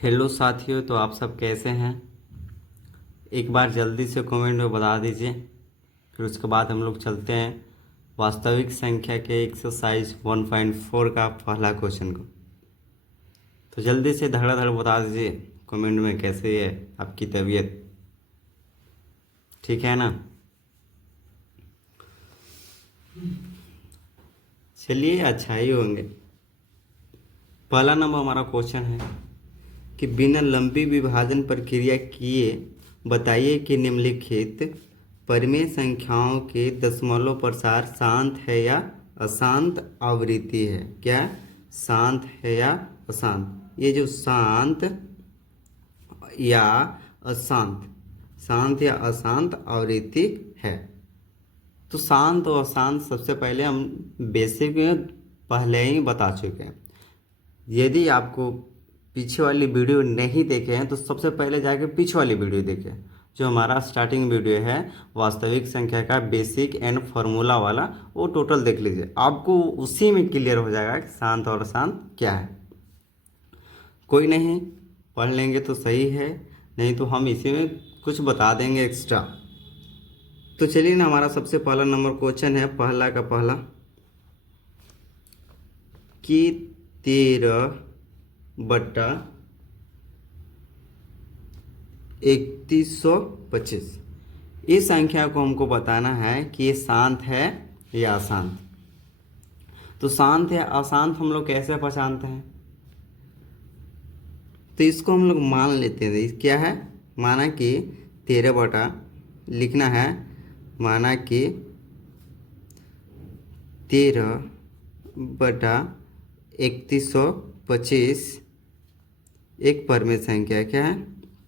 Hello साथियों, तो आप सब कैसे हैं? एक बार जल्दी से कमेंट में बता दीजिए। फिर उसके बाद हम लोग चलते हैं वास्तविक संख्या के एक्सरसाइज 1.4 का पहला क्वेश्चन को। तो जल्दी से धड़ाधड़ बता दीजिए कमेंट में कैसे है आपकी तबीयत, ठीक है ना? चलिए, अच्छा ही होंगे। पहला नंबर हमारा क्वेश्चन है कि बिना लंबी विभाजन प्रक्रिया किए बताइए कि निम्नलिखित परिमेय संख्याओं के दशमलव प्रसार शांत है या अशांत आवृत्ति है। क्या शांत है या अशांत? ये जो शांत या अशांत, शांत या अशांत आवृत्ति है। तो शांत और अशांत सबसे पहले हम बेसिक में पहले ही बता चुके हैं। यदि आपको पीछे वाली वीडियो नहीं देखे हैं तो सबसे पहले जाके पीछे वाली वीडियो देखें, जो हमारा स्टार्टिंग वीडियो है वास्तविक संख्या का बेसिक एंड फार्मूला वाला, वो टोटल देख लीजिए। आपको उसी में क्लियर हो जाएगा कि शांत और अशांत क्या है। कोई नहीं, पढ़ लेंगे तो सही है, नहीं तो हम इसी में कुछ बता देंगे एक्स्ट्रा। तो चलिए ना, हमारा सबसे पहला नंबर क्वेश्चन है, पहला का पहला, कि 13/3125 इस संख्या को हमको बताना है कि ये शांत है या अशांत। तो शांत या अशांत हम लोग कैसे पहचानते हैं? तो इसको हम लोग मान लेते हैं। क्या है? माना कि 13 बटा लिखना है, माना कि 13/3125 एक परमेय संख्या है। क्या है?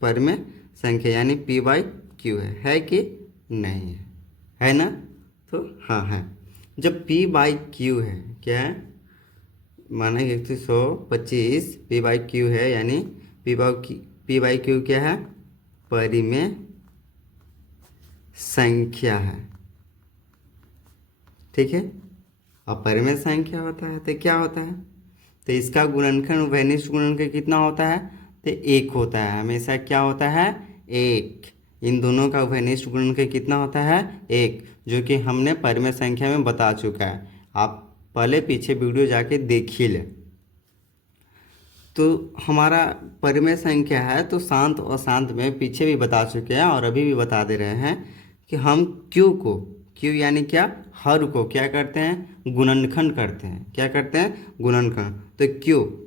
परमेय संख्या, यानी p/q है कि नहीं है ना? तो हाँ है। जब p/q है, क्या है? माना कि 125 p/q है, यानी p/q क्या है? परिमेय संख्या है, ठीक है। अब परिमेय संख्या होता है तो क्या होता है? तो इसका गुणनखंड उभयनिष्ठ गुणनखंड कितना होता है? तो 1 होता है हमेशा। क्या होता है? 1। इन दोनों का उभयनिष्ठ गुणनखंड कितना होता है? 1, जो कि हमने परिमेय संख्या में बता चुका है। आप पहले पीछे वीडियो जाके देखिए ले। तो हमारा परिमेय संख्या है, तो शांत और अशांत में पीछे भी बता चुके हैं और अभी भी बता दे रहे हैं कि हम क्यू यानी क्या, हर को क्या करते हैं? गुणनखंड करते हैं। क्या करते हैं? गुणनखंड। तो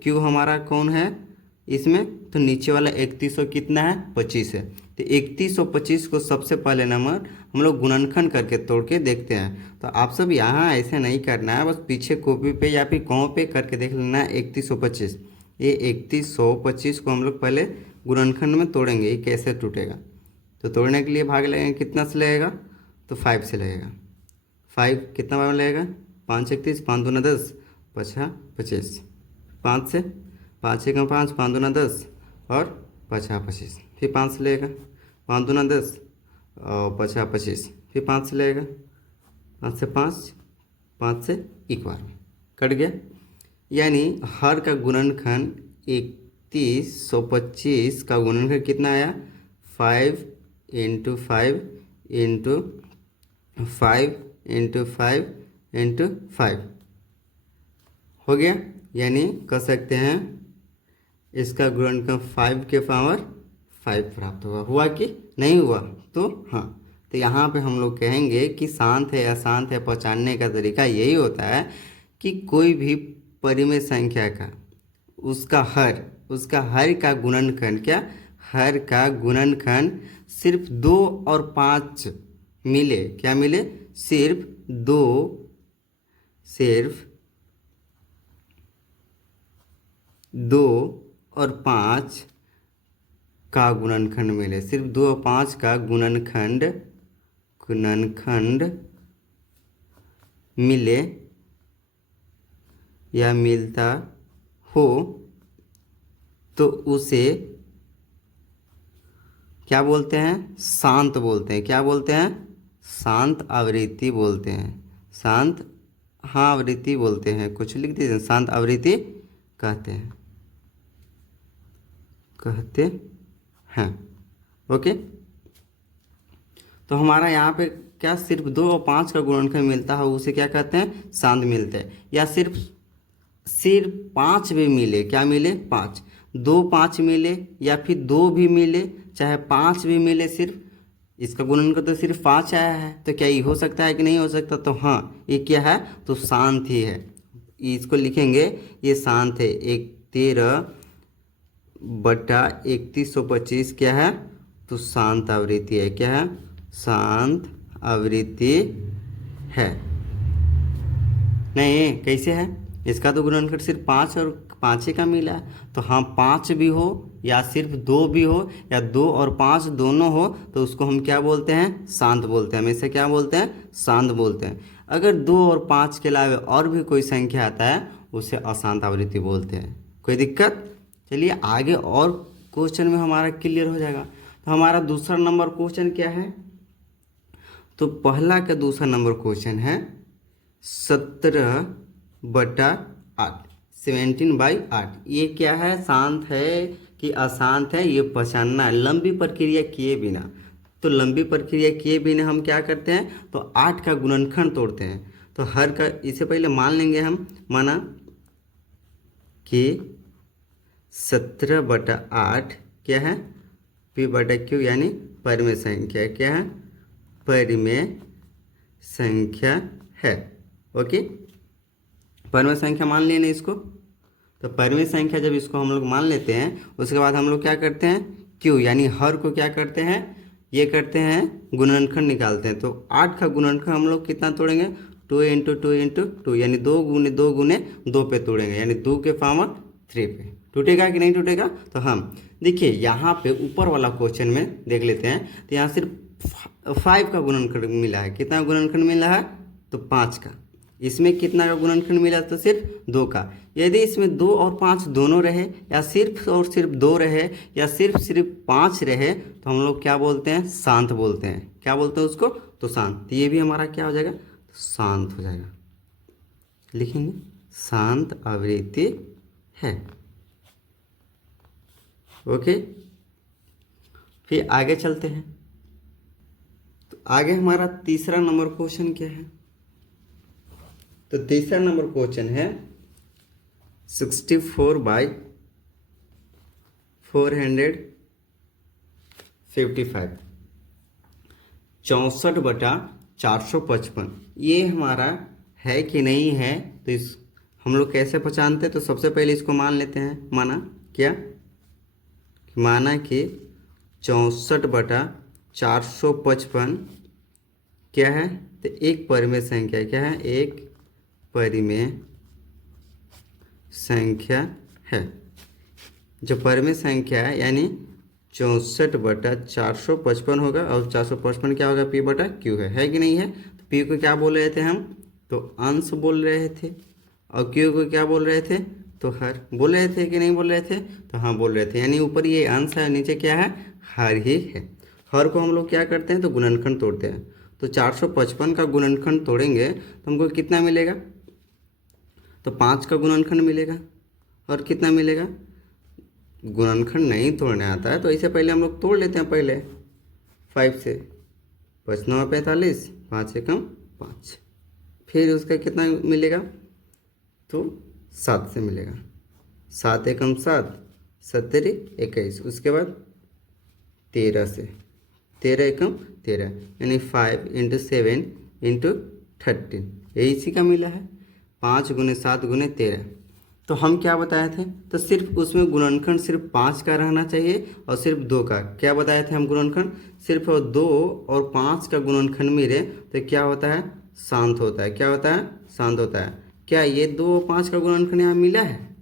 क्यू हमारा कौन है इसमें? तो नीचे वाला 3100 कितना है? 25 है। तो 3125 को सबसे पहले नंबर हम लोग गुणनखंड करके तोड़ के देखते हैं। तो आप सब यहाँ ऐसे नहीं करना है, बस पीछे कॉपी पे या फिर कॉम पे करके देख लेना है 3125। ये 3125 को हम लोग पहले गुणनखंड में तोड़ेंगे, ये कैसे टूटेगा। तो तोड़ने के लिए भाग लगेंगे, कितना से लगेगा? तो 5 से लगेगा। 5 कितना बार में लगेगा? 5 31, 5 दूना 10, 5 25। 5 से 5 1 5, 5 दूना 10 और 5 25। फिर 5 से लगेगा, 5 दूना 10 और 5 25। फिर 5 से लगेगा, 5 से 5, 5 से एक बार में कट गया। यानी हर का गुणनखंड 3125 का गुणनखंड कितना आया? 5 × 5 × 5 × 5 × 5 हो गया। यानी कह सकते हैं इसका गुणनखंड 5 के पावर 5 प्राप्त हुआ। हुआ कि नहीं हुआ? तो हाँ। तो यहाँ पे हम लोग कहेंगे कि शांत है या अशांत है पहचानने का तरीका यही होता है कि कोई भी परिमेय संख्या का उसका हर का गुणनखंड, क्या, हर का गुणनखंड सिर्फ 2 और 5 मिले। क्या मिले? सिर्फ 2 और 5 का गुणनखंड मिले। सिर्फ 2 और 5 का गुणनखंड मिले या मिलता हो तो उसे क्या बोलते हैं? शांत बोलते हैं। क्या बोलते हैं? शांत आवृत्ति बोलते हैं। शांत, हाँ, आवृत्ति बोलते हैं। कुछ लिख दीजिए, शांत आवृत्ति कहते हैं। कहते हैं। ओके, तो हमारा यहाँ पे क्या सिर्फ 2 और 5 का गुणनखंड मिलता है उसे क्या कहते हैं, शांत मिलते हैं। या सिर्फ 5 भी मिले, क्या मिले, 5, 2 5 मिले या फिर 2 भी मिले चाहे 5 भी मिले, सिर्फ इसका गुणनखंड तो सिर्फ 5 आया है, तो क्या ये हो सकता है कि नहीं हो सकता, तो हाँ ये क्या है, तो शांत ही है। इसको लिखेंगे ये शांत है। 13/3125 क्या है, तो शांत आवृत्ति है। क्या है, शांत आवृत्ति है। नहीं, कैसे है, इसका तो गुणनखंड सिर्फ 5 और 5 ही का मिला है, तो हाँ 5 भी हो या सिर्फ 2 भी हो या 2 और 5 दोनों हो तो उसको हम क्या बोलते हैं, शांत बोलते हैं। हमेशा क्या बोलते हैं, शांत बोलते हैं। अगर 2 और 5 के अलावा और भी कोई संख्या आता है उसे अशांत आवृत्ति बोलते हैं। कोई दिक्कत, चलिए आगे और क्वेश्चन में हमारा क्लियर हो जाएगा। तो हमारा दूसरा नंबर क्वेश्चन क्या है, तो पहला का दूसरा नंबर क्वेश्चन है 17/8, 17/8। ये क्या है, शांत है कि अशांत है, ये पहचानना है लंबी प्रक्रिया किए बिना। तो लंबी प्रक्रिया किए बिना हम क्या करते हैं, तो 8 का गुणनखंड तोड़ते हैं। तो हर का, इससे पहले मान लेंगे हम, माना कि 17/8 क्या है, P/Q यानी परिमेय संख्या। क्या है, परिमेय संख्या है। ओके, परिमेय संख्या मान लिए ना इसको। तो परिमेय संख्या जब इसको हम लोग मान लेते हैं उसके बाद हम लोग क्या करते हैं, क्यू यानी हर को क्या करते हैं, ये करते हैं गुणनखंड निकालते हैं। तो 8 का गुणनखंड हम लोग कितना तोड़ेंगे, 2 × 2 × 2 यानी 2 × 2 × 2 पे तोड़ेंगे, यानी 2 के पावर 3 पे। टूटेगा कि नहीं टूटेगा, तो हम देखिए यहाँ पे ऊपर वाला क्वेश्चन में देख लेते हैं। तो यहाँ सिर्फ 5 का गुणनखंड मिला है। कितना गुणनखंड मिला है, तो 5 का। इसमें कितना का गुणनखंड मिला, तो सिर्फ 2 का। यदि इसमें 2 और 5 दोनों रहे या सिर्फ और सिर्फ 2 रहे या सिर्फ 5 रहे तो हम लोग क्या बोलते हैं, शांत बोलते हैं। क्या बोलते हैं उसको, तो शांत। तो ये भी हमारा क्या हो जाएगा, तो शांत हो जाएगा। लिखेंगे शांत आवृत्ति है। ओके, फिर आगे चलते हैं। तो आगे हमारा तीसरा नंबर क्वेश्चन क्या है, तो तीसरा नंबर क्वेश्चन है 64/455, 64/455। ये हमारा है कि नहीं है, तो इस हम लोग कैसे पहचानते हैं, तो सबसे पहले इसको मान लेते हैं। माना क्या, माना कि 64/455 क्या है, तो एक परिमेय संख्या। क्या है, एक परिमेय संख्या है। जो परिमेय संख्या है यानी 64/455 होगा और 455 क्या होगा, P/Q है कि नहीं है। तो P को क्या बोल रहे थे हम, तो अंश बोल रहे थे, और Q को क्या बोल रहे थे, तो हर बोल रहे थे कि नहीं बोल रहे थे, तो हाँ बोल रहे थे। यानी ऊपर ये अंश है, नीचे क्या है, हर ही है। हर को हम लोग क्या करते हैं, तो गुणनखंड तोड़ते हैं। तो 455 का गुणनखंड तोड़ेंगे तो हमको कितना मिलेगा, तो 5 का गुणनखंड मिलेगा। और कितना मिलेगा, गुणनखंड नहीं तोड़ने आता है तो इससे पहले हम लोग तोड़ लेते हैं। पहले 5 से 5 9 45, 5 एकम 5, फिर उसका कितना मिलेगा, तो 7 से मिलेगा। 7 एकम 7, 7 21, उसके बाद 13 से, 13 एकम 13 यानी 5 × 7 × 13, यही इसी का मिला है। 5 × 7 × 13। तो हम क्या बताए थे, तो सिर्फ उसमें गुणनखंड सिर्फ 5 का रहना चाहिए और सिर्फ 2 का। क्या बताए थे हम, गुणनखंड सिर्फ 2 और 5 का गुणनखंड मिले तो क्या होता है, शांत होता है। क्या होता है, शांत होता है। क्या ये 2 और 5 का गुणनखंड यहाँ मिला है,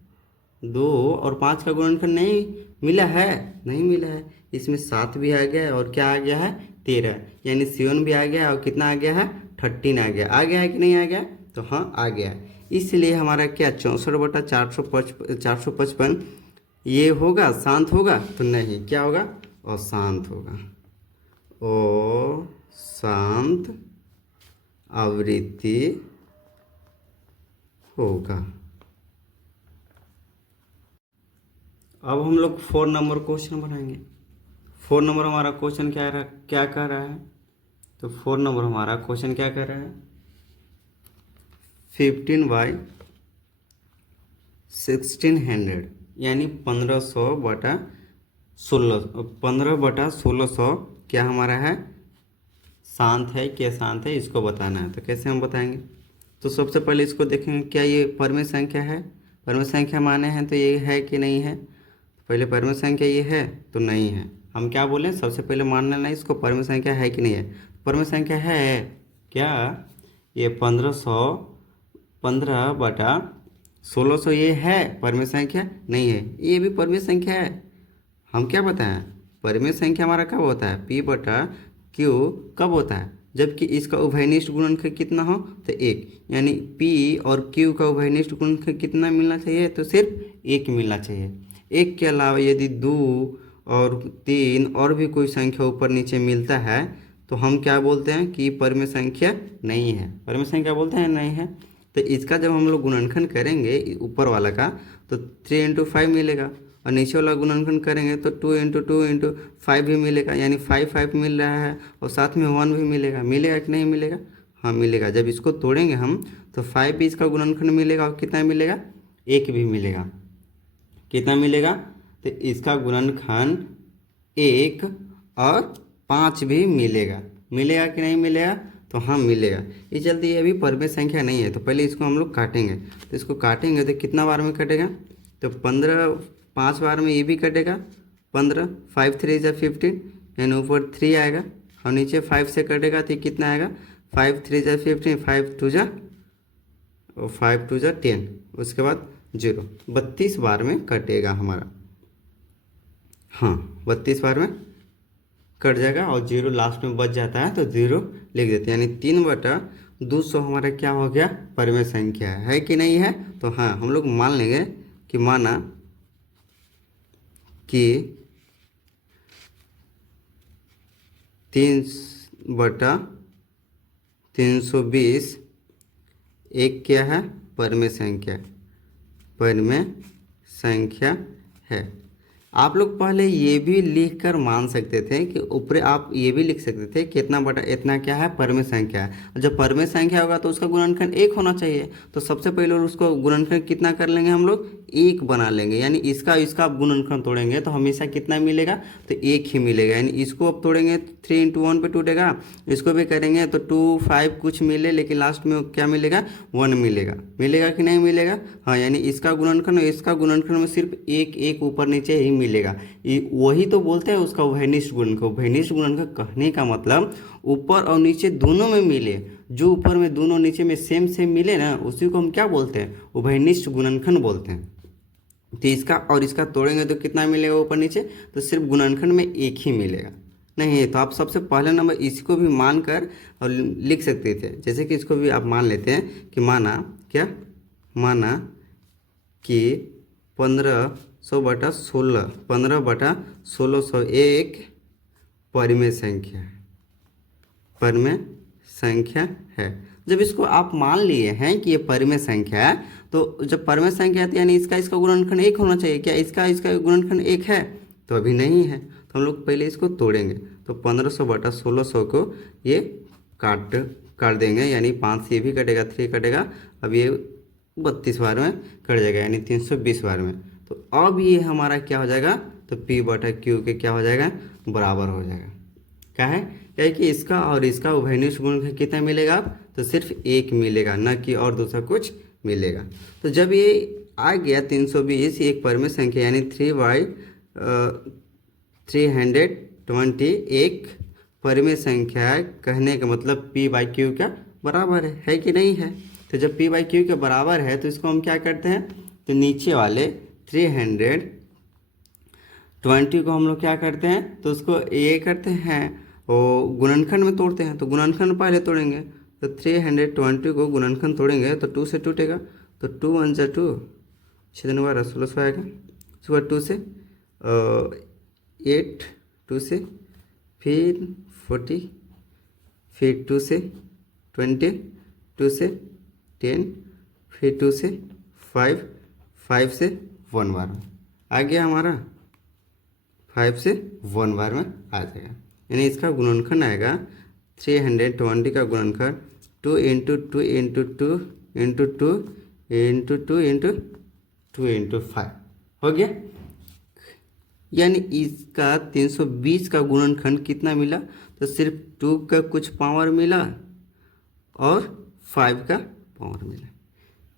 2 और 5 का गुणनखंड नहीं मिला है, नहीं मिला है। इसमें 7 भी आ गया और क्या आ गया है, 13, यानी 7 भी आ गया और कितना आ गया है, 13 आ गया। आ गया है कि नहीं आ गया, तो हाँ आ गया। इसलिए हमारा क्या 64/455 ये होगा, शांत होगा, तो नहीं, क्या होगा, अशांत होगा। शांत आवृत्ति होगा। अब हम लोग 4 नंबर क्वेश्चन बनाएंगे। 4 नंबर हमारा क्वेश्चन क्या कह रहा है? तो 4 नंबर हमारा क्वेश्चन क्या कह रहा है? 15/1600 यानी 15/1600 क्या हमारा है? शांत है क्या शांत है, इसको बताना है। तो कैसे हम बताएंगे? तो सबसे पहले इसको देखेंगे, क्या ये परमेय संख्या है? परमेय संख्या माने हैं तो ये है कि नहीं है? पहले परमेय संख्या ये है तो नहीं है। हम क्या बोलें, सबसे पहले मान लेना इसको परमेय संख्या है कि नहीं है। परमेय संख्या है क्या? ये 15/1600 ये है परमेय संख्या? नहीं है, ये भी परमेय संख्या है। हम क्या बताएं, परिमेय संख्या हमारा कब होता है? P/Q कब होता है? जबकि इसका उभयनिष्ठ गुणनखंड कितना हो तो 1, यानी P और Q का उभयनिष्ठ गुणनखंड कितना मिलना चाहिए? तो सिर्फ 1 मिलना चाहिए। 1 के अलावा यदि 2 और 3 और भी कोई संख्या ऊपर नीचे मिलता है तो हम क्या बोलते हैं कि परिमेय संख्या नहीं है। परिमेय संख्या बोलते हैं नहीं है। तो इसका जब हम लोग गुणनखंड करेंगे ऊपर वाला का, तो 3 × 5 मिलेगा, और नीचे वाला गुणनखंड करेंगे तो 2 × 5 भी मिलेगा, यानी 5 मिल रहा है, और साथ में 1 भी मिलेगा। मिलेगा कि नहीं मिलेगा? हाँ मिलेगा। जब इसको तोड़ेंगे हम तो 5 भी इसका गुणनखंड मिलेगा, और कितना मिलेगा? 1 भी मिलेगा। कितना मिलेगा? तो इसका गुणनखंड 1 और 5 भी मिलेगा। मिलेगा कि नहीं मिलेगा? तो हाँ मिलेगा। इस चलते ये अभी परमेय संख्या नहीं है। तो पहले इसको हम लोग काटेंगे, तो इसको काटेंगे तो कितना बार में कटेगा? तो 5 बार में ये भी कटेगा। 15, 5 3 = 15, यानी ऊपर 3 आएगा, और नीचे 5 से कटेगा तो कितना आएगा? 5 3 = 15, 5 2 = 10, उसके बाद 0। 32 बार में कटेगा हमारा। हाँ 32 बार में कट जाएगा, और 0 लास्ट में बच जाता है तो 0 लिख देते हैं। यानी 3/200 हमारा क्या हो गया? परमेय संख्या है कि नहीं है? तो हाँ हम लोग मान लेंगे कि माना कि 3/320 एक क्या है? परमेय संख्या। परमेय संख्या है। आप लोग पहले ये भी लिख कर मान सकते थे कि ऊपर आप ये भी लिख सकते थे कि इतना बटा इतना क्या है? परमेय संख्या है। और जब परमेय संख्या होगा तो उसका गुणनखंड 1 होना चाहिए। तो सबसे पहले उसको गुणनखंड कितना कर लेंगे हम लोग? 1 बना लेंगे। यानी इसका इसका आप गुणनखंड तोड़ेंगे तो हमेशा कितना मिलेगा? तो 1 ही मिलेगा। यानी इसको अब तोड़ेंगे 3 × 1 पे टूटेगा। इसको भी करेंगे तो 2 5 कुछ मिले, लेकिन लास्ट में क्या मिलेगा? 1 मिलेगा। मिलेगा कि नहीं मिलेगा? हाँ, यानी इसका गुणनखंड और इसका गुणनखंड में सिर्फ 1 ऊपर नीचे ही मिलेगा। वही तो बोलते हैं उसका उभयनिष्ठ गुणनखंड। उभयनिष्ठ गुणनखंड कहने का मतलब ऊपर और नीचे दोनों में मिले। जो ऊपर में दोनों नीचे में सेम सेम मिले ना, उसी को हम क्या बोलते हैं? उभयनिष्ठ गुणनखंड बोलते हैं। तो इसका और इसका तोड़ेंगे तो कितना मिलेगा ऊपर नीचे? तो सिर्फ गुणनखंड में 1 ही मिलेगा। नहीं है तो आप सबसे पहले नंबर इसको भी मान कर और लिख सकते थे। जैसे कि इसको भी आप मान लेते हैं कि माना क्या? माना कि 15/16 15/1600 एक परिमेय संख्या है। परिमेय संख्या है। जब इसको आप मान लिए हैं कि ये परिमेय संख्या है, तो जब परिमेय संख्या है तो यानी इसका इसका गुणनखंड 1 होना चाहिए। क्या इसका इसका गुणनखंड 1 है? तो अभी नहीं है। तो हम लोग पहले इसको तोड़ेंगे। तो 1500/1600 को ये काट देंगे, यानी 5 से ये भी कटेगा, 3 कटेगा। अब ये 32 बार में कट जाएगा, यानी 320 बार में। तो अब ये हमारा क्या हो जाएगा? तो P/Q के क्या हो जाएगा? बराबर हो जाएगा। क्या है? क्या है कि इसका और इसका उभयनिष्ठ गुणनखंड कितना मिलेगा? तो सिर्फ 1 मिलेगा, न कि और दूसरा कुछ मिलेगा। तो जब ये आ गया 320 एक परिमेय संख्या, यानी 3/320 एक परिमेय संख्या है, कहने का मतलब P/Q का बराबर है कि नहीं है? तो जब P/Q के बराबर है तो इसको हम क्या करते हैं? तो नीचे वाले 320 को हम लोग क्या करते हैं? तो उसको ये करते हैं और गुणनखंड में तोड़ते हैं। तो गुणनखंड पहले तोड़ेंगे। तो 320 को गुणनखंड तोड़ेंगे तो 2 से टूटेगा। तो 2 1 = 2, 6 2 12 16 आएगा। उसके बाद 2 से 8, 2 से फिर 40, फिर 2 से 20, 2 से 10, फिर 2 से 5, 5 से 1 बार में आ गया हमारा, 5 से 1 बार में आ जाएगा। यानी इसका गुणनखंड आएगा 320 का गुणनखंड 2 into 2 into 2 into 2 into 2 into 2 into 5 हो गया। यानी इसका 320 का गुणनखंड कितना मिला, तो सिर्फ 2 का कुछ पावर मिला और 5 का पावर मिला।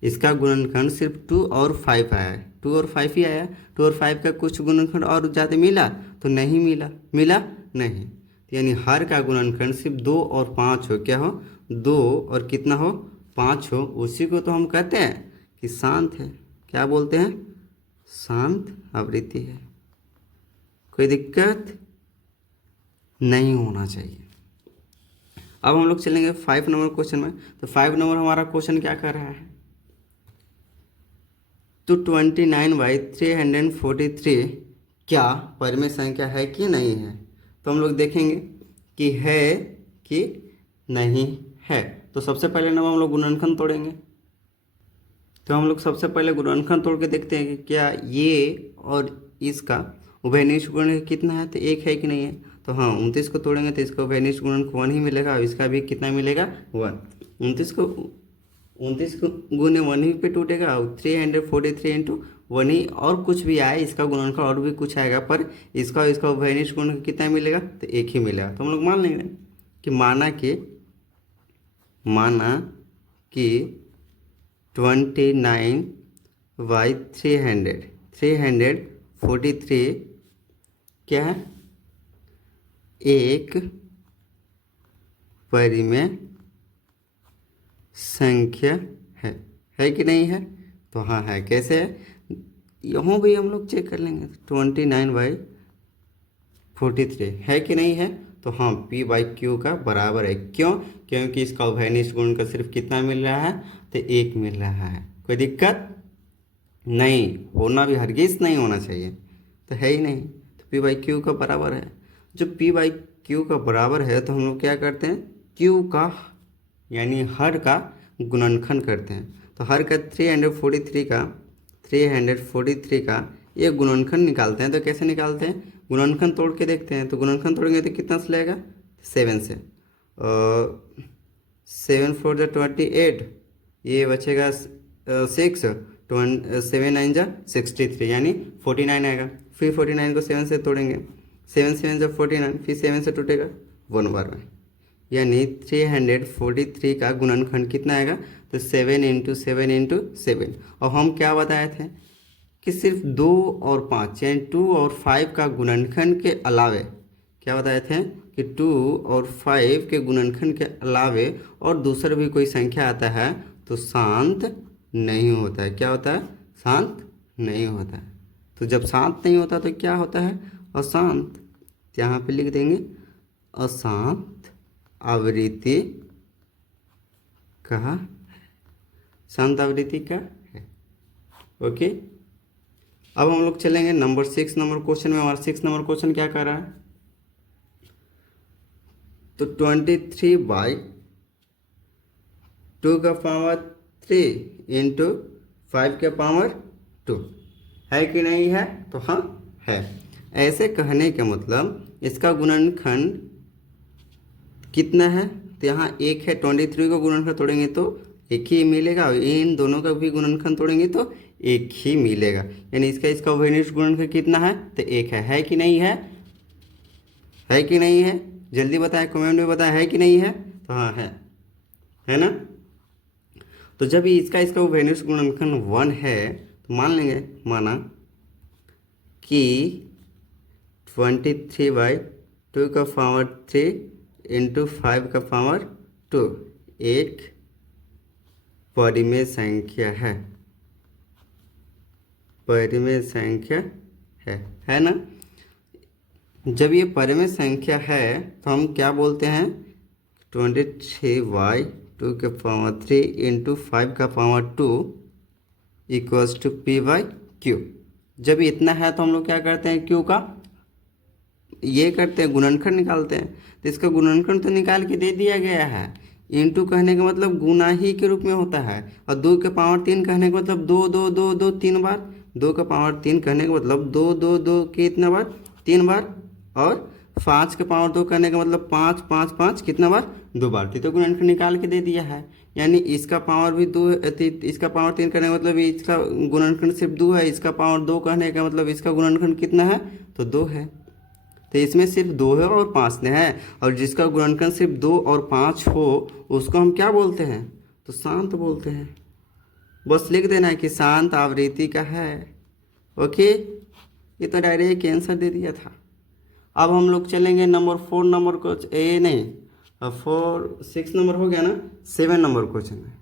इसका गुणनखंड सिर्फ 2 और 5 आया है, 2 और 5 ही आया। 2 और 5 का कुछ गुणनखंड और ज़्यादा मिला तो नहीं मिला, मिला नहीं। तो यानी हर का गुणनखंड सिर्फ 2 और 5 हो, क्या हो 2 और कितना हो 5 हो, उसी को तो हम कहते हैं कि शांत है। क्या बोलते हैं, शांत आवृत्ति है। कोई दिक्कत नहीं होना चाहिए। अब हम लोग चलेंगे 5 नंबर क्वेश्चन में। तो 5 नंबर हमारा क्वेश्चन क्या कर रहा है, तो 29/343 क्या परिमेय संख्या है कि नहीं है। तो हम लोग देखेंगे कि है कि नहीं है। तो सबसे पहले नंबर हम लोग गुणनखंड तोड़ेंगे। तो हम लोग सबसे पहले गुणनखंड तोड़ के देखते हैं कि क्या ये और इसका उभयनिष्ठ गुणन कितना है, तो 1 है कि नहीं है। तो हाँ 29 को तोड़ेंगे तो इसका उभयनिष्ठ गुणन 1 ही मिलेगा और इसका भी कितना मिलेगा 1। 29 को गुने 1 ही पे टूटेगा और 343 इंटू 1 ही, और कुछ भी आए इसका गुणनखंड और भी कुछ आएगा, पर इसका उभयनिष्ठ गुणन कितना मिलेगा, तो 1 ही मिलेगा। तो हम लोग मान लेंगे कि माना कि 29/343 क्या है, एक परिमेय संख्या है कि नहीं है। तो हाँ है। कैसे है, यहाँ भी हम लोग चेक कर लेंगे। 29/43 है कि नहीं है, तो हाँ P/Q का बराबर है। क्यों, क्योंकि इसका उभयनिष्ठ गुणन का सिर्फ कितना मिल रहा है, तो 1 मिल रहा है। कोई दिक्कत नहीं, होना भी हरगिज नहीं होना चाहिए, तो है ही नहीं। तो P/Q का बराबर है। जब P/Q का बराबर है तो हम लोग क्या करते हैं, Q का यानी हर का गुणनखंड करते हैं। तो हर का 343 का ये गुणनखंड निकालते हैं। तो कैसे निकालते हैं, गुणनखंड तोड़ के देखते हैं। तो गुणनखंड तोड़ेंगे तो कितना से लगेगा, 7 से। 7 4 × 28, ये बचेगा 6, 7 9 × 63 यानी 49 आएगा। फिर 49 को 7 से तोड़ेंगे, 7 7 × 49, फिर 7 से टूटेगा 1 बार में। यानी 343 का गुणनखंड कितना आएगा, तो 7 × 7 × 7। और हम क्या बताए थे कि सिर्फ 2 और 5 यानी 2 और 5 का गुणनखंड के अलावे, क्या बताए थे कि 2 और 5 के गुणनखंड के अलावे और दूसरा भी कोई संख्या आता है तो शांत नहीं होता है। क्या होता है, शांत नहीं होता है। तो जब शांत नहीं होता तो क्या होता है, अशांत। यहाँ पे लिख देंगे अशांत आवृत्ति का, शांत आवृत्ति का है। ओके। अब हम लोग चलेंगे नंबर 6 नंबर क्वेश्चन में। हमारा 6 नंबर क्वेश्चन क्या कर रहा है, तो 23/2⁵ इंटू 5⁵2 है कि नहीं है, तो हाँ है। ऐसे कहने का मतलब इसका गुणनखंड कितना है, तो यहाँ 1 है। 23 को गुणनखंड तोड़ेंगे तो 1 ही मिलेगा और इन दोनों का भी गुणनखंड तोड़ेंगे तो 1 ही मिलेगा। यानी इसका उभयनिष्ठ गुणनखंड कितना है, तो 1 है कि नहीं है, है कि नहीं है, जल्दी बताएं, कमेंट में बताएं है कि नहीं है। तो हाँ है ना। तो जब इसका उभयनिष्ठ गुणनखंड 1 है तो मान लेंगे, माना कि 23/2⁵3 इंटू 5⁵2 एक परिमेय संख्या है, परिमेय संख्या है ना। जब ये परिमेय संख्या है तो हम क्या बोलते हैं, 23/2⁵3 इंटू 5⁵2 इक्वल्स टू P/Q। जब इतना है तो हम लोग क्या करते हैं, Q का ये करते हैं, गुणनखंड निकालते हैं। तो इसका गुणनखंड तो निकाल के दे दिया गया है। इंटू कहने का मतलब गुना ही के रूप में होता है, और 2 के पावर 3 कहने का मतलब 2 2 2 2 3 बार 2 का पावर 3 करने का मतलब 2 2 2 कितना बार, 3 बार, और 5 का पावर 2 करने का मतलब 5 5 5 कितना बार, 2 बार। तो गुणनखंड निकाल के दे दिया है, यानी इसका पावर भी 2, इसका पावर 3 करने का मतलब इसका गुणनखंड सिर्फ 2 है, इसका पावर 2 करने का मतलब इसका गुणनखंड कितना है, तो 2 है। तो इसमें सिर्फ 2 है और 5 ने है, और जिसका गुणनखंड सिर्फ 2 और 5 हो उसको हम क्या बोलते हैं, तो शांत बोलते हैं। बस लिख देना है कि शांत आवृत्ति का है। ओके, ये तो डायरेक्ट आंसर दे दिया था। अब हम लोग चलेंगे नंबर 4 नंबर को, ए नहीं, अब 4 6 नंबर हो गया ना, 7 नंबर क्वेश्चन है।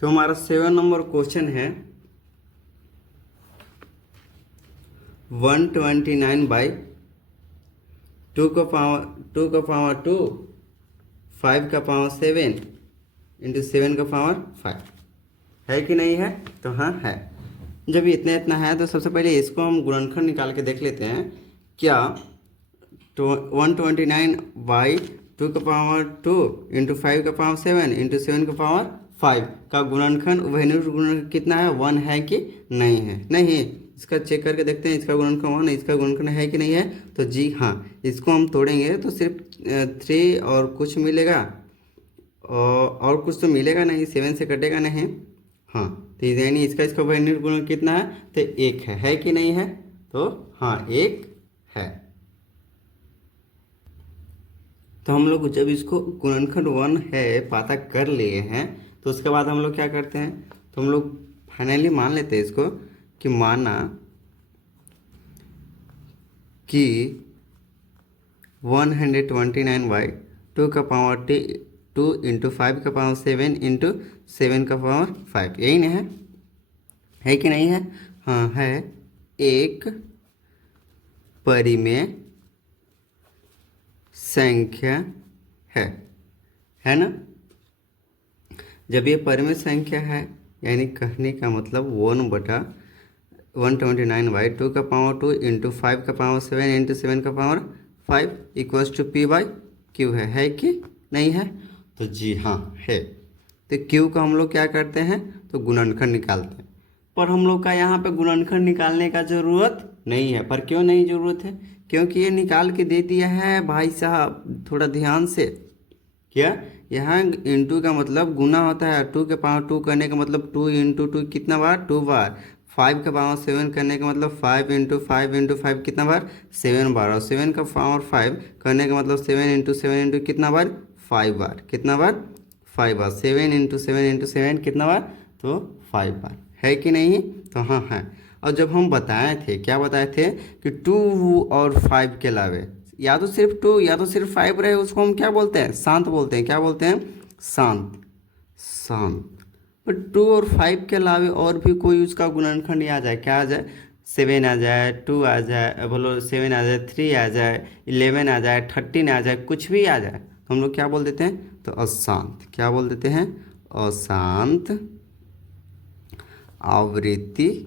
तो हमारा 7 नंबर क्वेश्चन है 129 बाई 2 का पावर 2 5 का पावर 7 इंटू 7 का पावर 5 है कि नहीं है, तो हाँ है। जब इतना इतना है तो सबसे पहले इसको हम गुणनखंड निकाल के देख लेते हैं। क्या 129 बाई 2 का पावर 2 इंटू 5 का पावर 7 इंटू 7 का पावर 5 का गुणनखंड उभयनिष्ठ गुणनखंड कितना है, 1 है कि नहीं है। नहीं, इसका चेक करके देखते हैं, इसका गुणनखंड 1 है, इसका गुणनखंड है कि नहीं है, तो जी हाँ। इसको हम तोड़ेंगे तो सिर्फ 3 और कुछ मिलेगा, और कुछ तो मिलेगा नहीं, 7 से कटेगा नहीं। हाँ, तो यानी इसका उभयनिष्ठ गुणनखंड कितना है, तो 1 है कि नहीं है, तो हाँ 1 है। तो हम लोग जब इसको गुणनखंड 1 है पता कर लिए हैं, तो उसके बाद हम लोग क्या करते हैं, तो हम लोग फाइनली मान लेते हैं इसको कि माना कि 129 बाई 2 का पावर 2 इंटू 5 का पावर 7 इंटू 7 का पावर 5, यही ना है कि नहीं है, हाँ है। एक परिमेय संख्या है ना। जब ये परिमेय संख्या है, यानी कहने का मतलब 1/129 बाई 2 का पावर 2 इंटू 5 का पावर 7 इंटू 7 का power 5 equals to P by Q है कि नहीं है, तो जी हाँ है। तो क्यू का हम लोग क्या करते हैं, तो गुणनखंड निकालते हैं। पर हम लोग का यहाँ पे गुणनखंड निकालने का ज़रूरत नहीं है। पर क्यों नहीं ज़रूरत है, क्योंकि ये निकाल के दे दिया है भाई साहब, थोड़ा ध्यान से। क्या यहाँ इंटू का मतलब गुना होता है, 2 के पावर 2 करने का मतलब 2 इंटू 2 कितना बार, 2 बार। 5 का पावर 7 करने का मतलब 5 इंटू 5 इंटू 5 कितना बार, 7 बार। और 7 का पावर 5 करने का मतलब 7 इंटू 7 इंटू कितना बार, 5 बार। कितना बार, 5 बार। 7 इंटू 7 इंटू 7 कितना बार, तो 5 बार। है कि नहीं, तो हाँ है। और जब हम बताए थे, क्या बताए थे कि 2 और 5 के अलावे या तो सिर्फ 2 या तो सिर्फ 5 रहे, उसको हम क्या बोलते हैं, शांत बोलते हैं। क्या बोलते हैं, शांत। शांत। पर 2 और 5 के अलावे और भी कोई उसका गुणनखंड आ जाए, क्या आ जाए, 7 आ जाए, 2 आ जाए, बोलो 7 आ जाए, 3 आ जाए, 11 आ जाए, 13 आ जाए, कुछ भी आ जाए, तो हम लोग क्या बोल देते हैं, तो अशांत। क्या बोल देते हैं, अशांत आवृत्ति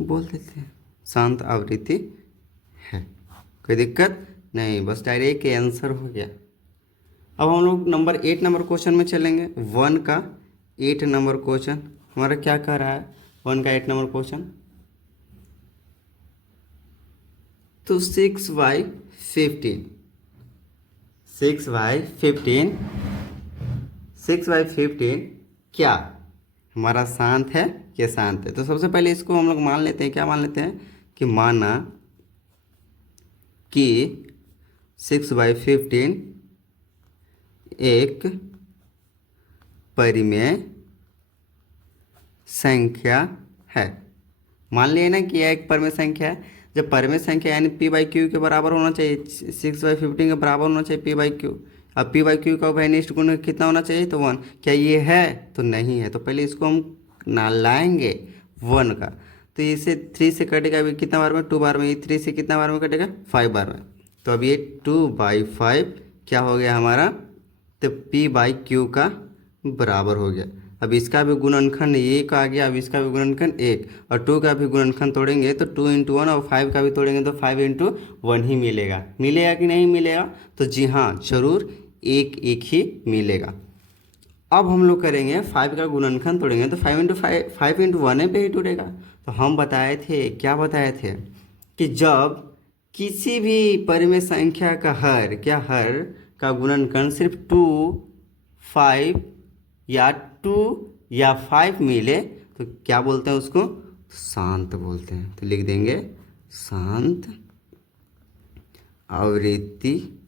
बोल देते हैं। शांत आवृत्ति है, कोई दिक्कत नहीं, बस डायरेक्ट आंसर हो गया। अब हम लोग नंबर 8 नंबर क्वेश्चन में चलेंगे। 1 का 8 नंबर क्वेश्चन हमारा क्या कह रहा है, 1 का 8 नंबर क्वेश्चन, तो 6/15 क्या हमारा शांत है, क्या शांत है। तो सबसे पहले इसको हम लोग मान लेते हैं, क्या मान लेते हैं, कि माना कि 6/15 एक परिमेय संख्या है। मान लिया ना कि यह एक परिमेय संख्या है। जब परिमेय संख्या यानी पी बाई क्यू के बराबर होना चाहिए, 6/15 के बराबर होना चाहिए पी बाई क्यू। अब पी बाई क्यू का उभयनिष्ठ गुण कितना होना चाहिए, तो 1। क्या ये है, तो नहीं है। तो पहले इसको हम ना लाएंगे 1 का, तो इसे 3 से कटेगा अभी कितना बार में, 2 बार में। ये 3 से कितना बार में कटेगा, 5 बार में। तो अब ये 2/5 क्या हो गया हमारा, तो पी बाई क्यू का बराबर हो गया। अब इसका भी गुणनखंड 1 आ गया, अब इसका भी गुणनखंड 1, और 2 का भी गुणनखंड तोड़ेंगे तो 2 इंटू 1, और 5 का भी तोड़ेंगे तो 5 इंटू 1 ही मिलेगा। मिलेगा कि नहीं मिलेगा, तो जी हाँ जरूर एक ही मिलेगा। अब हम लोग करेंगे 5 का गुणनखंड तोड़ेंगे तो 5 इंटू 1 पे ही टूटेगा। तो हम बताए थे, क्या बताए थे कि जब किसी भी परिमेय संख्या का हर, क्या हर का गुणनखंड सिर्फ 2, 5 या 2 या 5 मिले तो क्या बोलते हैं उसको, शांत बोलते हैं। तो लिख देंगे शांत आवृत्ति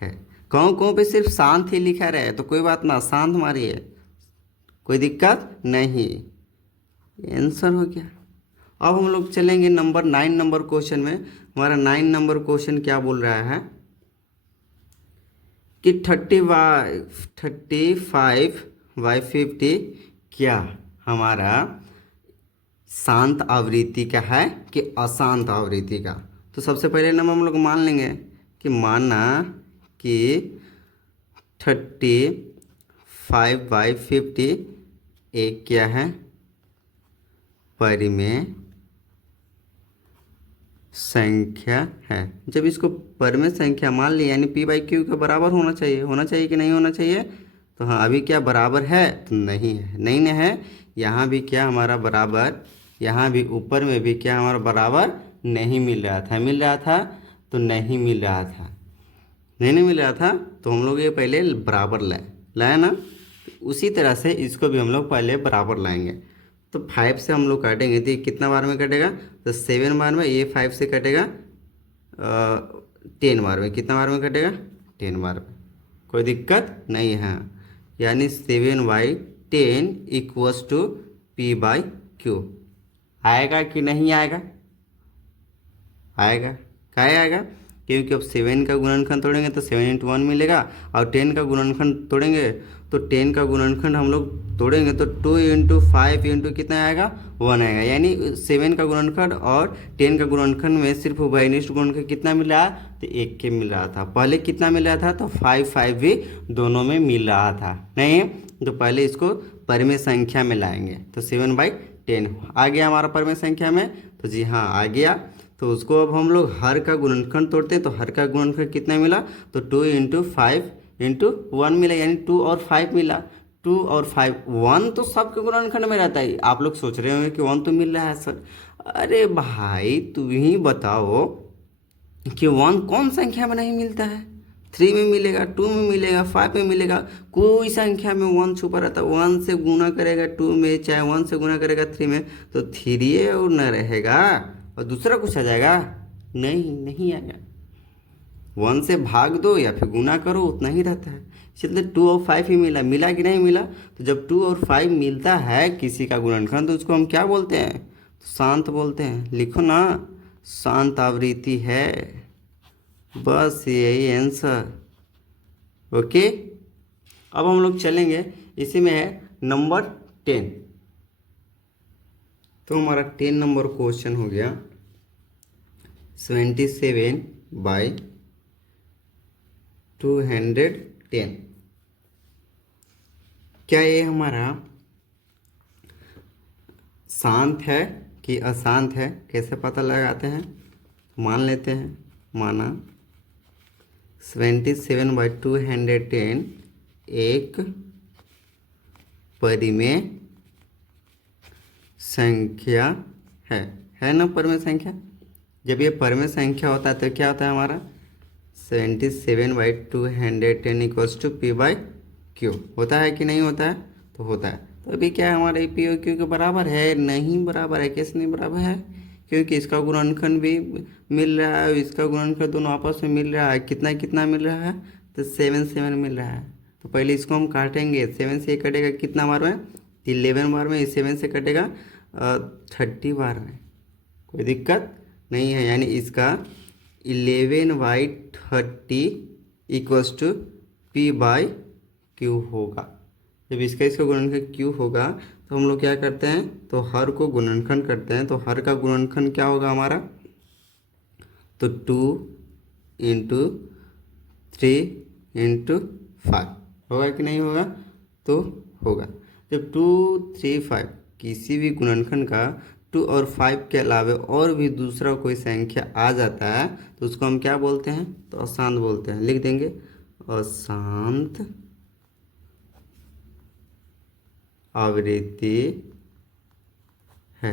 है। कौन पे सिर्फ शांत ही लिखा रहे तो कोई बात ना, शांत मारिए, कोई दिक्कत नहीं। आंसर हो गया। अब हम लोग चलेंगे नंबर 9 नंबर क्वेश्चन में। हमारा 9 नंबर क्वेश्चन क्या बोल रहा है कि 35/50 क्या हमारा शांत आवृत्ति का है कि अशांत आवृत्ति का। तो सबसे पहले नंबर हम लोग मान लेंगे कि माना कि 35/50 एक क्या है, परिमेय संख्या है। जब इसको परिमेय संख्या मान लिया यानी p/q के बराबर होना चाहिए कि नहीं होना चाहिए। तो हाँ, अभी क्या बराबर है, तो नहीं है, नहीं ना है। यहाँ भी क्या हमारा बराबर, यहाँ भी ऊपर में भी क्या हमारा बराबर नहीं मिल रहा था, मिल रहा था तो नहीं मिल रहा था, नहीं मिल रहा था। तो हम लोग ये पहले बराबर लाए ना। उसी तरह से इसको भी हम लोग पहले बराबर लाएंगे। तो 5 से हम लोग काटेंगे तो ये कितना बार में कटेगा, तो 7 बार में। ये 5 से कटेगा 10 बार में। कितना बार में कटेगा, 10 बार में। कोई दिक्कत नहीं है। यानी 7/10 इक्वल्स टू p/q। आएगा कि नहीं आएगा, आएगा। क्या आएगा, क्योंकि अब 7 का गुणनखंड तोड़ेंगे तो 7 इंटू 1 मिलेगा, और 10 का गुणनखंड तोड़ेंगे तो 10 का गुणनखंड हम लोग तोड़ेंगे तो 2 इंटू 5 इंटू कितना आएगा, 1 आएगा। यानी 7 का गुणनखंड और 10 का गुणनखंड में सिर्फ उभयनिष्ठ गुणनखंड कितना मिल रहा, तो 1 के मिल रहा था। पहले कितना मिल रहा था, तो 5 भी दोनों में मिल रहा था। नहीं, तो पहले इसको परिमेय संख्या में लाएंगे। तो 7/10 आ गया हमारा परिमेय संख्या में। तो जी हाँ, आ गया। तो उसको अब हम लोग हर का गुणनखंड तोड़ते हैं। तो हर का गुणनखंड कितना मिला, तो 2 इंटू 5 इंटू 1 मिला, यानी 2 और 5 मिला। 2 और 5, 1 तो सबके गुणनखंड में रहता है। आप लोग सोच रहे होंगे कि 1 तो मिल रहा है सर। अरे भाई, तू ही बताओ कि 1 कौन संख्या में नहीं मिलता है। 3 में मिलेगा, 2 में मिलेगा, 5 में मिलेगा। कोई संख्या में 1 छुपा रहता है। 1 से गुना करेगा 2 में, चाहे 1 से गुना करेगा 3 में, तो 3 और न रहेगा और दूसरा कुछ आ जाएगा, नहीं आएगा। 1 से भाग दो या फिर गुना करो, उतना ही रहता है। इसलिए 2 और 5 ही मिला कि नहीं मिला। तो जब 2 और 5 मिलता है किसी का गुणनखंड तो उसको हम क्या बोलते हैं, तो शांत बोलते हैं। लिखो ना, शांत आवृत्ति है। बस यही आंसर। ओके, अब हम लोग चलेंगे, इसी में है नंबर 10। तो हमारा 10 नंबर क्वेश्चन हो गया 77/210। क्या ये हमारा शांत है कि अशांत है, कैसे पता लगाते हैं। मान लेते हैं, माना 77/210 एक परिमेय संख्या है ना, परिमेय संख्या। जब ये परिमेय संख्या होता है तो क्या होता है हमारा, 77/210 इक्वल्स टू p/q होता है कि नहीं होता है, तो होता है। तो अभी क्या है हमारा ये p और q के बराबर है, नहीं बराबर है। कैसे नहीं बराबर है, क्योंकि इसका गुणनखंड भी मिल रहा है, इसका गुणनखंड दोनों आपस में मिल रहा है। कितना कितना मिल रहा है, तो 7 मिल रहा है। तो पहले इसको हम काटेंगे। 7 से ये कटेगा कितना बार में, 11 बार में। 7 से कटेगा 30 बार में। कोई दिक्कत नहीं है। यानी इसका 11/30 इक्वल्स टू p/q होगा। जब इसका गुणनखंड q होगा तो हम लोग क्या करते हैं, तो हर को गुणनखंड करते हैं। तो हर का गुणनखंड क्या होगा हमारा, तो 2 इंटू 3 इंटू 5 होगा कि नहीं होगा, तो होगा। जब 2, 3, 5 किसी भी गुणनखंड का 2 और 5 के अलावा और भी दूसरा कोई संख्या आ जाता है तो उसको हम क्या बोलते हैं, तो अशांत बोलते हैं। लिख देंगे अशांत आवृत्ति है।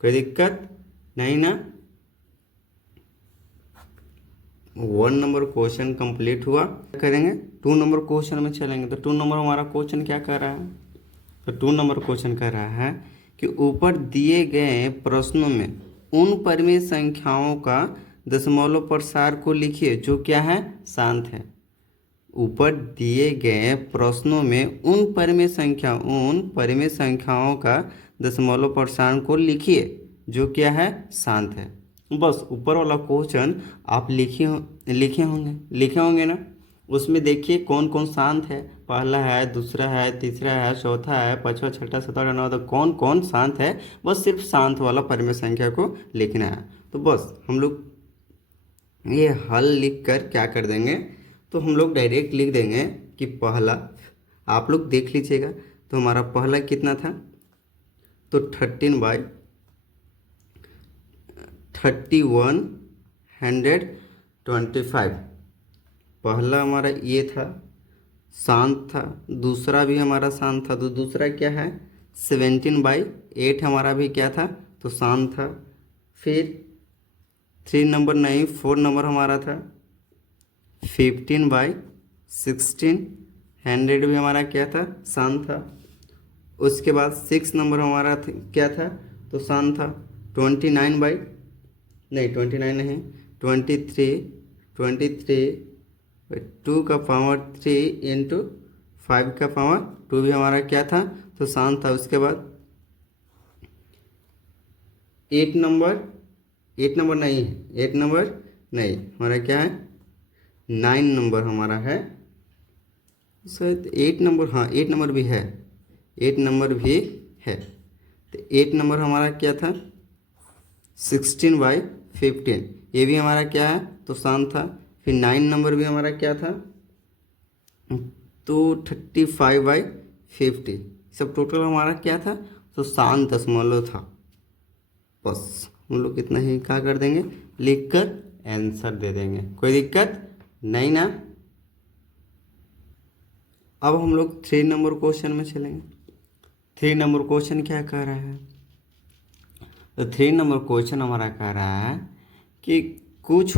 कोई दिक्कत नहीं ना। 1 नंबर क्वेश्चन कंप्लीट हुआ। क्या करेंगे, 2 नंबर क्वेश्चन में चलेंगे। तो 2 नंबर हमारा क्वेश्चन क्या कर रहा है, तो 2 नंबर क्वेश्चन कर रहा है कि ऊपर दिए गए प्रश्नों में उन परिमेय संख्याओं का दशमलव प्रसार को लिखिए जो क्या है, शांत है। ऊपर दिए गए प्रश्नों में उन परिमेय संख्याओं का दशमलव प्रसार को लिखिए जो क्या है, शांत है। बस ऊपर वाला क्वेश्चन आप लिखे होंगे ना। उसमें देखिए कौन कौन शांत है, पहला है, दूसरा है, तीसरा है, चौथा है, पाँचवा, छठा, सातवां, नौवां, तो कौन कौन शांत है। बस सिर्फ शांत वाला परिमेय संख्या को लिखना है। तो बस हम लोग ये हल लिख कर क्या कर देंगे, तो हम लोग डायरेक्ट लिख देंगे कि पहला, आप लोग देख लीजिएगा। तो हमारा पहला कितना था, तो 13/3125 पहला हमारा ये था, शांत था। दूसरा भी हमारा शांत था, तो दूसरा क्या है, 17/8 हमारा भी क्या था, तो शांत था। फिर 3 नंबर नहीं, 4 नंबर हमारा था 15/16 100 भी हमारा क्या था, शांत था। उसके बाद 6 नंबर हमारा क्या था, तो शांत था। 29 नहीं, 2 का पावर 3 इंटू 5 का पावर 2 भी हमारा क्या था, तो शांत था। उसके बाद 8 नंबर नहीं है, 8 नंबर नहीं, हमारा क्या है, 9 नंबर हमारा है शायद। 8 नंबर, हाँ 8 नंबर भी है, 8 नंबर भी है। तो 8 नंबर हमारा क्या था, 16/15, ये भी हमारा क्या है, तो शांत था। फिर 9 नंबर भी हमारा क्या था, तो 35/50, सब टोटल हमारा क्या था, तो शांत दशमलव था। बस हम लोग इतना ही क्या कर देंगे, लिख कर आंसर दे देंगे। कोई दिक्कत नहीं ना। अब हम लोग 3 नंबर क्वेश्चन में चलेंगे। 3 नंबर क्वेश्चन क्या कह रहा है, तो 3 नंबर क्वेश्चन हमारा कह रहा है कि कुछ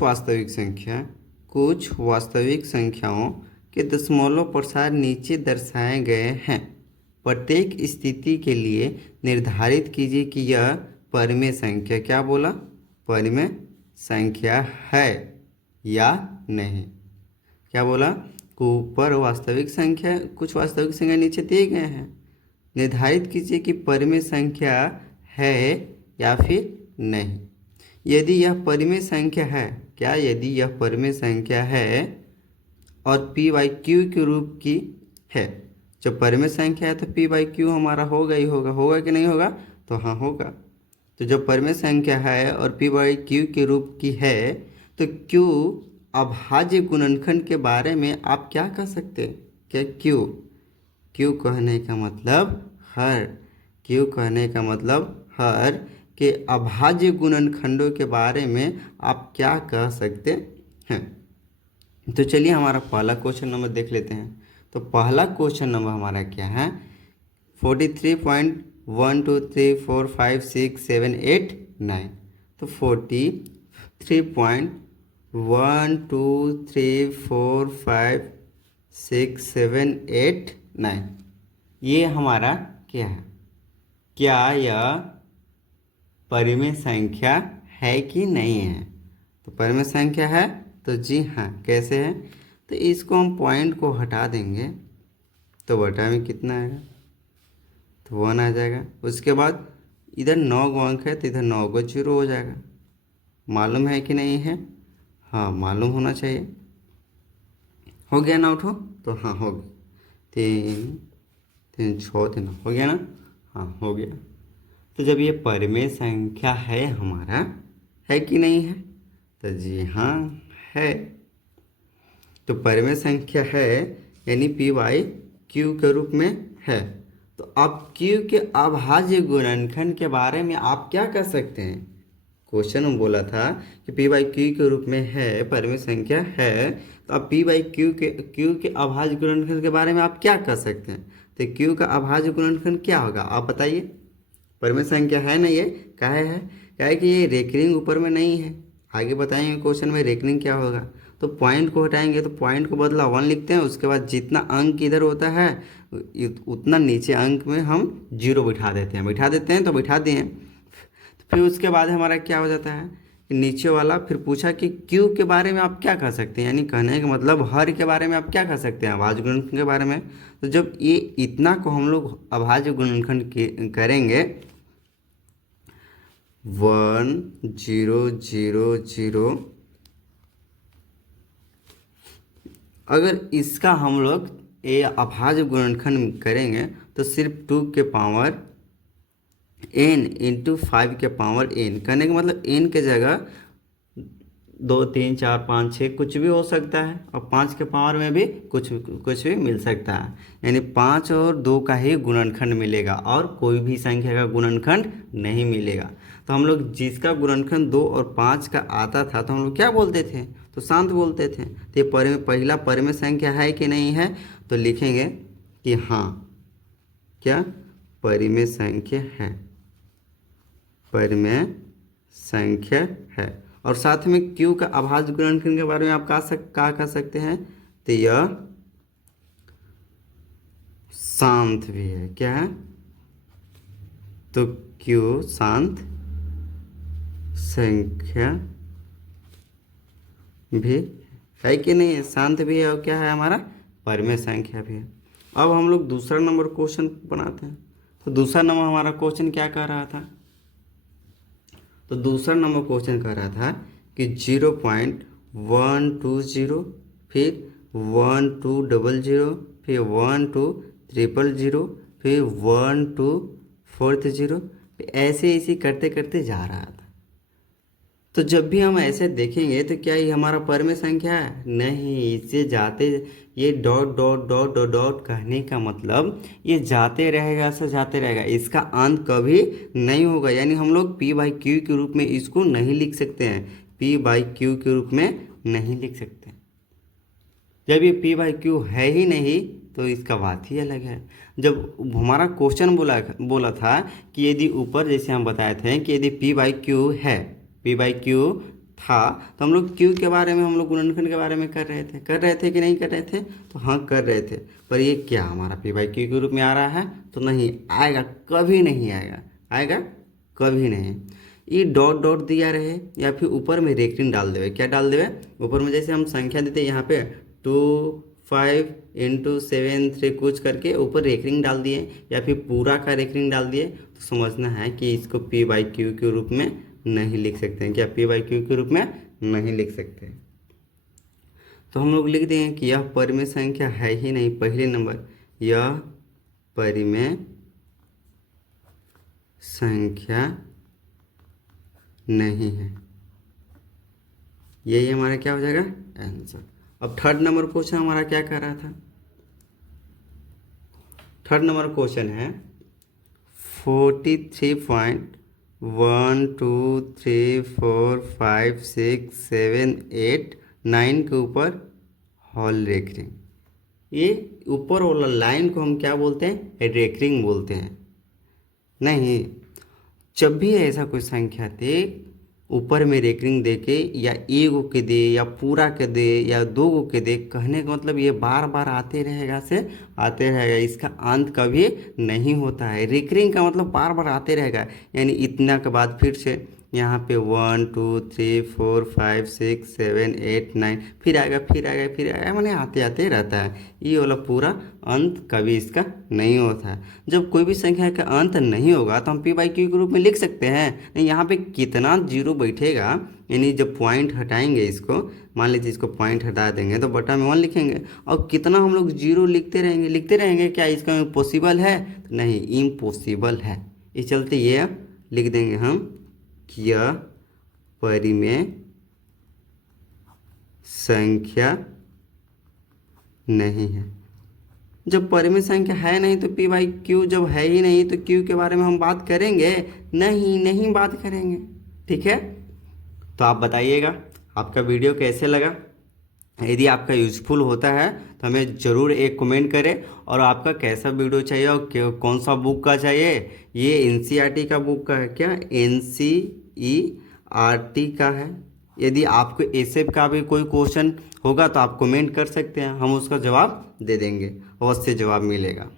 वास्तविक संख्याओं के दशमलव प्रसार नीचे दर्शाए गए हैं। प्रत्येक स्थिति के लिए निर्धारित कीजिए कि यह परिमेय संख्या, क्या बोला, परिमेय संख्या है या नहीं। क्या बोला, ऊपर कुछ वास्तविक संख्या नीचे दिए गए हैं, निर्धारित कीजिए कि परिमेय संख्या है या फिर नहीं। यदि यह परिमेय संख्या है, यदि यह परिमेय संख्या है और p/q के रूप की है, जब परिमेय संख्या है तो p/q हमारा होगा ही होगा कि नहीं होगा, तो हाँ होगा। तो जब परिमेय संख्या है और p/q के रूप की है, तो q अभाज्य गुणनखंड के बारे में आप क्या कह सकते हैं, क्या q कहने का मतलब हर के अभाज्य गुणनखंडों के बारे में आप क्या कह सकते हैं। तो चलिए हमारा पहला क्वेश्चन नंबर देख लेते हैं। तो पहला क्वेश्चन नंबर हमारा क्या है, 43.123456789। तो 43.123456789 ये हमारा क्या है, क्या यह परिमेय संख्या है कि नहीं है। तो परिमेय संख्या है, तो जी हाँ। कैसे है, तो इसको हम पॉइंट को हटा देंगे, तो बटा में कितना आएगा, तो 1 आ जाएगा। उसके बाद इधर 9 गो अंक है, तो इधर 9 गो 0 हो जाएगा। मालूम है कि नहीं है, हाँ मालूम होना चाहिए। हो गया ना, उठो, तो हाँ हो गया। 3 6 3 हो गया ना, हाँ हो गया। तो जब ये परिमेय संख्या है हमारा, है कि नहीं है, तो जी हाँ है। तो परिमेय संख्या है यानी p/q के रूप में है। तो अब q के अभाज्य गुणनखंड के बारे में आप क्या कर सकते हैं, क्वेश्चन में बोला था कि p/q के रूप में है, परिमेय संख्या है। तो अब p/q के अभाज्य गुणनखंड के बारे में आप क्या कर सकते हैं, तो क्यू का अभाज्य गुणनखंड क्या होगा आप बताइए। परिमेय संख्या है ना, ये काहे है, क्या है कि ये रेकरिंग ऊपर में नहीं है। आगे बताएंगे क्वेश्चन में रेकरिंग क्या होगा। तो पॉइंट को हटाएंगे तो पॉइंट को बदला 1 लिखते हैं, उसके बाद जितना अंक इधर होता है उतना नीचे अंक में हम 0 बिठा देते हैं तो बिठा दिए। तो फिर उसके बाद हमारा क्या हो जाता है कि नीचे वाला फिर पूछा कि क्यू के बारे में आप क्या कह सकते हैं, यानी कहने का मतलब हर के बारे में आप क्या कह सकते हैं, अभाज्य गुणनखंड के बारे में। तो जब ये इतना को हम लोग अभाज्य गुणनखंड करेंगे 1 0 0 0, अगर इसका हम लोग ये अभाज्य गुणनखंड करेंगे तो सिर्फ 2 के पावर n इंटू 5 के पावर n, कहने का मतलब n के जगह 2 3 4 5 6 कुछ भी हो सकता है, और 5 के पावर में भी कुछ भी मिल सकता है, यानी 5 और 2 का ही गुणनखंड मिलेगा और कोई भी संख्या का गुणनखंड नहीं मिलेगा। तो हम लोग जिसका गुणनखंड 2 और 5 का आता था तो हम लोग क्या बोलते थे, तो शांत बोलते थे। तो ये पहला परिमेय संख्या है कि नहीं है, तो लिखेंगे कि हाँ क्या परिमेय संख्या है, परिमेय संख्या है। और साथ में क्यू का अभाज्य गुणनखंड के बारे में आप क्या कह सकते हैं, तो यह शांत भी है। क्या है, तो क्यू शांत संख्या भी है कि नहीं है, शांत भी है और क्या है हमारा परिमेय संख्या भी है। अब हम लोग दूसरा नंबर क्वेश्चन बनाते हैं। तो दूसरा नंबर हमारा क्वेश्चन क्या कह रहा था, तो दूसरा नंबर क्वेश्चन कह रहा था कि 0.120, फिर 1200, फिर 12300, फिर 1240, ऐसे ऐसे करते करते जा रहा था। तो जब भी हम ऐसे देखेंगे तो क्या ये हमारा परिमेय संख्या है, नहीं, इससे जाते ये dot dot dot dot dot कहने का मतलब ये जाते रहेगा, ऐसा जाते रहेगा, इसका अंत कभी नहीं होगा। यानी हम लोग p बाई क्यू के रूप में इसको नहीं लिख सकते हैं, p बाई क्यू के रूप में नहीं लिख सकते। जब ये p बाई क्यू है ही नहीं तो इसका बात ही अलग है। जब हमारा क्वेश्चन बोला था कि यदि ऊपर जैसे हम बताए थे कि यदि p बाई क्यू है, p बाई क्यू था, तो हम लोग q के बारे में हम लोग गुणनखंड के बारे में कर रहे थे कि नहीं कर रहे थे, तो हाँ कर रहे थे। पर ये क्या हमारा p बाई क्यू के रूप में आ रहा है, तो नहीं आएगा, कभी नहीं आएगा, आएगा कभी नहीं। ये डॉट डॉट दिया रहे या फिर ऊपर में रेकरिंग डाल देवे, क्या डाल देवे, ऊपर में जैसे हम संख्या देते यहाँ पे 2 5 इंटू 7 3 कुछ करके ऊपर रेकरिंग डाल दिए या फिर पूरा का रेकरिंग डाल दिए, तो समझना है कि इसको p बाई क्यू के रूप में नहीं लिख सकते हैं। क्या p बाई क्यू के रूप में नहीं लिख सकते। तो हम लोग लिख देंगे कि यह परिमेय संख्या है ही नहीं, पहले नंबर यह परिमेय संख्या नहीं है, यही हमारा क्या हो जाएगा आंसर। अब थर्ड नंबर क्वेश्चन हमारा क्या कर रहा था, थर्ड नंबर क्वेश्चन है 43.123456789 के ऊपर हॉल रेकरिंग। ये ऊपर वाला लाइन को हम क्या बोलते हैं, रेकरिंग बोलते हैं। नहीं, जब भी ऐसा कोई संख्या दे ऊपर में रेकरिंग दे के या एक गो के दे या पूरा के दे या 2 गो के दे, कहने का मतलब ये बार बार आते रहेगा से आते रहेगा, इसका अंत कभी नहीं होता है। रेकरिंग का मतलब बार बार आते रहेगा, यानी इतना के बाद फिर से यहाँ पे 1 2 3 4 5 6 7 8 9 फिर आएगा फिर आएगा फिर आएगा, मैंने आते आते रहता है। ये वाला पूरा अंत कभी इसका नहीं होता है। जब कोई भी संख्या का अंत नहीं होगा तो हम p बाई क्यू के रूप में लिख सकते हैं। नहीं, यहाँ पे कितना जीरो बैठेगा, यानी जब पॉइंट हटाएंगे इसको, मान लीजिए इसको पॉइंट हटा देंगे तो बटा में 1 लिखेंगे, और कितना हम लोग जीरो लिखते रहेंगे। क्या इसका पॉसिबल है, तो नहीं, इम्पॉसिबल है। इस चलते ये लिख देंगे हम कि यह परिमेय संख्या नहीं है। जब परिमेय संख्या है नहीं तो p बाई क्यू जब है ही नहीं तो q के बारे में हम बात करेंगे नहीं बात करेंगे। ठीक है, तो आप बताइएगा आपका वीडियो कैसे लगा। यदि आपका यूज़फुल होता है तो हमें ज़रूर एक कमेंट करें। और आपका कैसा वीडियो चाहिए और कौन सा बुक का चाहिए, ये एनसीईआरटी का बुक का है क्या, एनसीईआरटी का है। यदि आपको ऐसे का भी कोई क्वेश्चन होगा तो आप कमेंट कर सकते हैं, हम उसका जवाब दे देंगे, अवश्य जवाब मिलेगा।